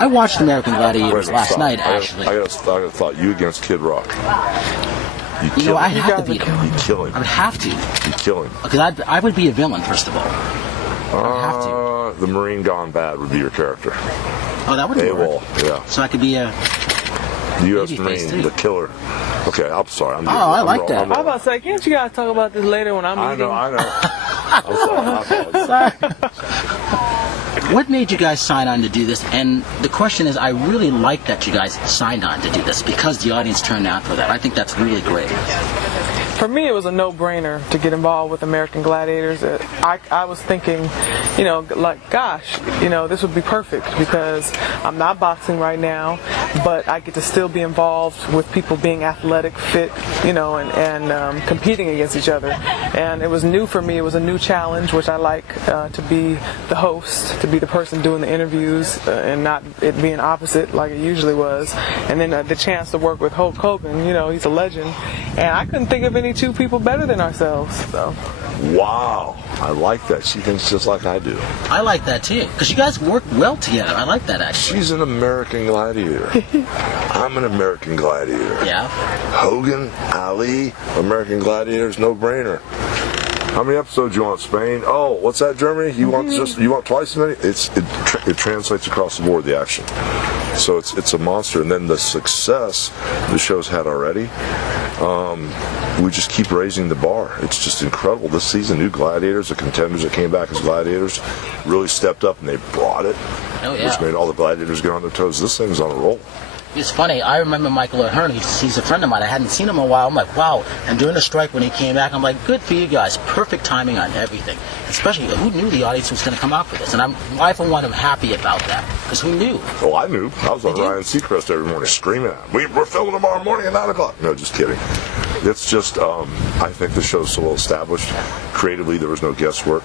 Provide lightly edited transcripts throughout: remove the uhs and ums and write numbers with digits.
I watched American Gladiators last night, actually. I thought you against Kid Rock. You know, I'd have to beat him. You'd kill him. I would have to. You'd kill him. Because I would be a villain, first of all. I would have to. The Marine Gone Bad would be your character. Oh, that would be AWOL, yeah. So I could be a U.S. Marine, the killer. Okay, I'm sorry. I like that. I was about to say, can't you guys talk about this later when I'm eating? I know. I'm sorry. What made you guys sign on to do this? And the question is, I really like that you guys signed on to do this because the audience turned out for that. I think that's really great. For me, it was a no-brainer to get involved with American Gladiators. I was thinking, you know, like, gosh, you know, this would be perfect because I'm not boxing right now, but I get to still be involved with people being athletic, fit, you know, and competing against each other. And it was new for me. It was a new challenge, which I like, to be the host, to be the person doing the interviews, and not it being opposite like it usually was. And then the chance to work with Hulk Hogan, you know, he's a legend. And I couldn't think of any two people better than ourselves. So. Wow, I like that. She thinks just like I do. I like that too, because you guys work well together. I like that actually. She's an American Gladiator. I'm an American Gladiator. Yeah. Hogan, Ali, American Gladiators, no brainer. How many episodes you want, Spain? Oh, what's that, Germany? You want twice as many? It translates across the board, the action. So it's a monster. And then the success the show's had already, we just keep raising the bar. It's just incredible. This season, new gladiators, the contenders that came back as gladiators, really stepped up and they brought it, which made all the gladiators get on their toes. This thing's on a roll. It's funny, I remember Michael O'Hearn, he's a friend of mine. I hadn't seen him in a while. I'm like, wow. And during the strike when he came back, I'm like, good for you guys. Perfect timing on everything. Especially, who knew the audience was going to come out for this? And I, for one, am happy about that. Because who knew? Oh, I knew. I was on Ryan Seacrest every morning screaming at him. We're filming tomorrow morning at 9 o'clock. No, just kidding. It's just, I think the show's so well established. Creatively, there was no guesswork.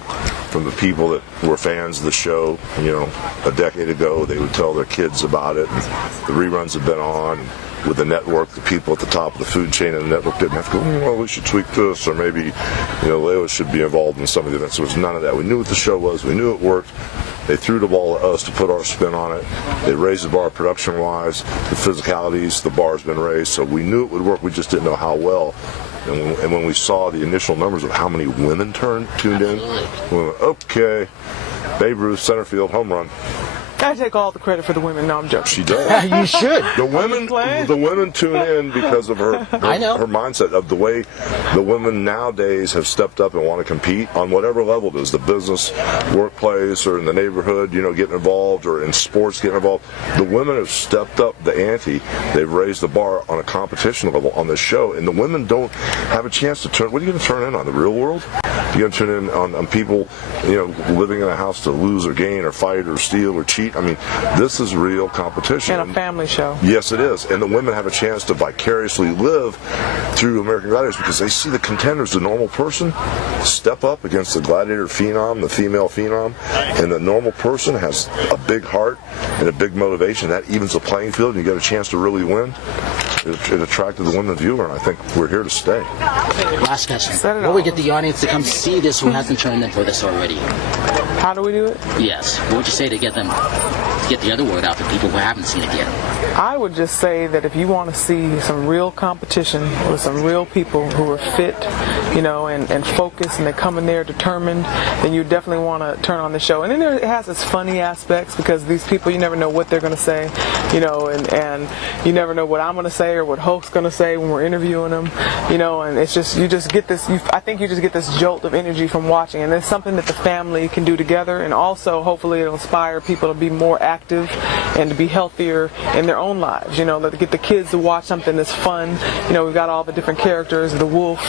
From the people that were fans of the show, you know, a decade ago, they would tell their kids about it. And the reruns have been on. With the network, the people at the top of the food chain and the network didn't have to go, well, we should tweak this, or maybe, you know, Laila should be involved in some of the events. There was none of that. We knew what the show was. We knew it worked. They threw the ball at us to put our spin on it. They raised the bar production-wise. The physicalities, the bar's been raised. So we knew it would work. We just didn't know how well. And when we saw the initial numbers of how many women tuned in, we went, okay, Babe Ruth, center field, home run. I take all the credit for the women. No, I'm joking. She does. You should. The women tune in because of her mindset, of the way the women nowadays have stepped up and want to compete on whatever level it is, the business, workplace, or in the neighborhood, you know, getting involved, or in sports getting involved. The women have stepped up the ante. They've raised the bar on a competition level on this show, and the women don't have a chance to turn. What are you going to turn in on? The real world? You're going to turn in on people, you know, living in a house to lose or gain or fight or steal or cheat. I mean, this is real competition. And a family show. Yes, it is. And the women have a chance to vicariously live through American Gladiators because they see the contenders, the normal person, step up against the gladiator phenom, the female phenom, and the normal person has a big heart and a big motivation. That evens the playing field and you get a chance to really win. It attracted the women viewer, and I think we're here to stay. Last question. Will we get the audience to come see this who hasn't turned in for this already? How do we do it? Yes. What would you say to get the other word out to people who haven't seen it yet? I would just say that if you want to see some real competition with some real people who are fit, you know, and focused, and they come in there determined, then you definitely want to turn on the show. And then it has its funny aspects because these people, you never know what they're going to say, you know, and you never know what I'm going to say or what Hulk's going to say when we're interviewing them, you know, and it's just, you just get this, I think you just get this jolt of energy from watching, and it's something that the family can do together, and also hopefully it'll inspire people to be more active and to be healthier in their own lives, you know, to get the kids to watch something that's fun. You know, we've got all the different characters, the wolf,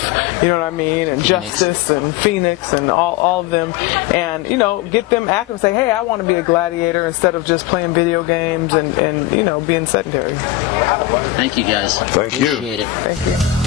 you know what I mean, and Justice and Phoenix and all of them, and, you know, get them active and say, hey, I want to be a gladiator instead of just playing video games and you know, being sedentary. Thank you, guys. Thank you. Appreciate it. Thank you.